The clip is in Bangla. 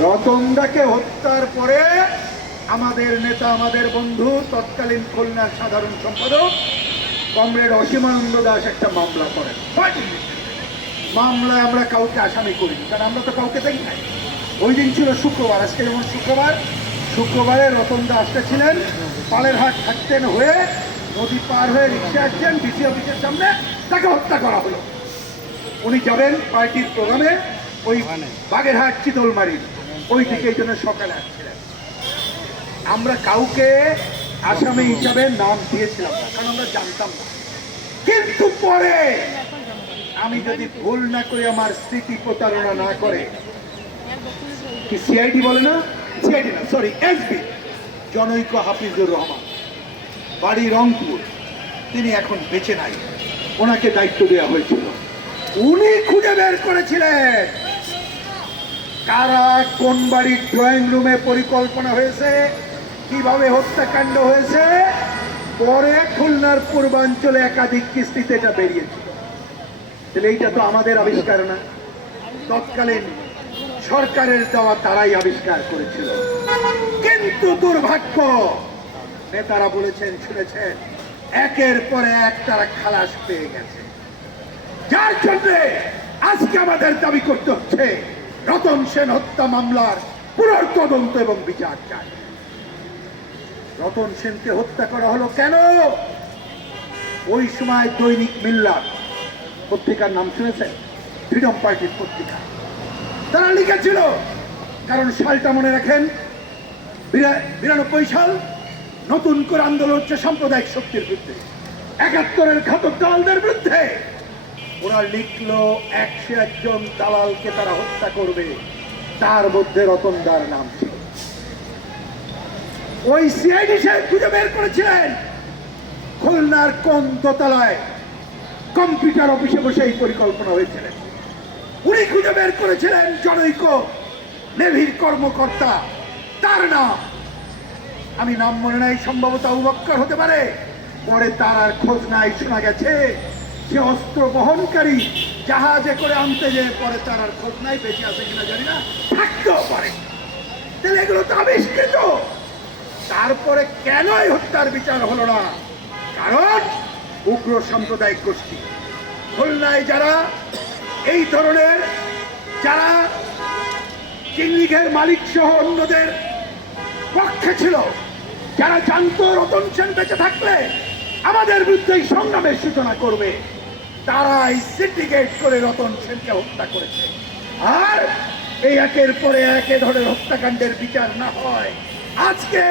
রতনদাকে হত্যার পরে আমাদের নেতা, আমাদের বন্ধু, তৎকালীন খুলনার সাধারণ সম্পাদক কমরেড অসীমানন্দ দাস একটা মামলা করেন। মামলায় আমরা কাউকে আসামি করিনি, কারণ আমরা তো কাউকে দেখি নাই। ওই দিন ছিল শুক্রবার, আজকে যেমন শুক্রবারে রতনদা আসতেছিলেন, পালেরহাট থাকতেন হয়ে নদী পার হয়ে রিক্সা আসছেন, ডিসি অফিসের সামনে তাকে হত্যা করা হলো। উনি যাবেন পার্টির প্রোগ্রামে ওই বাগেরহাট চিতলমারি, ওই দিকে এই জন্য সকালে আসছিলেন। আমরা কাউকে আসামি হিসাবে নাম দিয়েছিলাম না, কারণ আমরা জানতাম না। কিন্তু পরে আমি যদি ভুল না করে, আমার স্মৃতি প্রতারণা না করে, কি সিআইডি বলে না, সিআইডি না সরি এসবি, জনৈক হাফিজুর রহমান, বাড়ি রংপুর, তিনি এখন বেঁচে নাই, ওনাকে দায়িত্ব দেওয়া হয়েছিল। উনি খুঁজে বের করেছিলেন কারা কোন বাড়ির ড্রয়িং রুমে পরিকল্পনা হয়েছে, কিভাবে হত্যাকাণ্ড হয়েছে। পরে খুলনার পূর্বাঞ্চলে একাধিক কিস্তিতে এটা বেরিয়েছিল। তাহলে এইটা তো আমাদের আবিষ্কার না, তৎকালীন সরকারের দেওয়া তারাই আবিষ্কার করেছিল। কিন্তু দুর্ভাগ্য, নেতারা বলেছেন, শুনেছেন, একের পরে এক তারা খালাস পেয়ে গেছে। যার জন্য আজকে আমাদের দাবি করতে হচ্ছে রতন সেন হত্যা মামলার পুনর্তদন্ত এবং বিচার চাই। রতন সেনকে হত্যা করা হলো কেন? ওই সময় দৈনিক মিল্লাত পত্রিকার নাম শুনেছেন? ফ্রিডম পার্টির পত্রিকা, তারা লিখেছিল, কারণ সালটা মনে রাখেন 92 সাল, নতুন করে আন্দোলন হচ্ছে সাম্প্রদায়িক শক্তির বিরুদ্ধে, 71-এর ঘাতক দালালদের বিরুদ্ধে। ওরা লিখলো 101 জন দালালকে তারা হত্যা করবে, তার মধ্যে রতনদার নাম ছিল। ওই সিআইডি সাহেব খুঁজে বের করেছিলেন খুলনার কোন দোতলায় কম্পিউটার অফিসে বসে এই পরিকল্পনা হয়েছিলেন। উনি খুঁজে বের করেছিলেন জনৈক নেভির কর্মকর্তা, তার নাম আমি নাম মনে নাই, সম্ভবত আবু বক্কর হতে পারে। পরে তার আর খোঁজ নাই, শোনা গেছে সে অস্ত্র বহনকারী জাহাজে করে আনতে যে পরে তার আর খোঁজ নাই, বেঁচে আছে কিনা জানি না, থাকতেও পারে। তাহলে এগুলো তো আবিষ্কৃত। তারপরে কেন এই হত্যার বিচার হলো না? কারণ উগ্র সাম্প্রদায়িক গোষ্ঠী খুলনায় যারা এই ধরনের, যারা চিংড়িঘের মালিক সহ অন্যদের পক্ষে ছিল, যারা জানতো রতন সেন বেঁচে থাকলে আমাদের বিরুদ্ধে সংগ্রামের সূচনা করবে, তারাই সিন্ডিকেট করে রতন সেনকে হত্যা করেছে। আর এই একের পরে এক ধরনের হত্যাকাণ্ডের বিচার না হয়, আজকে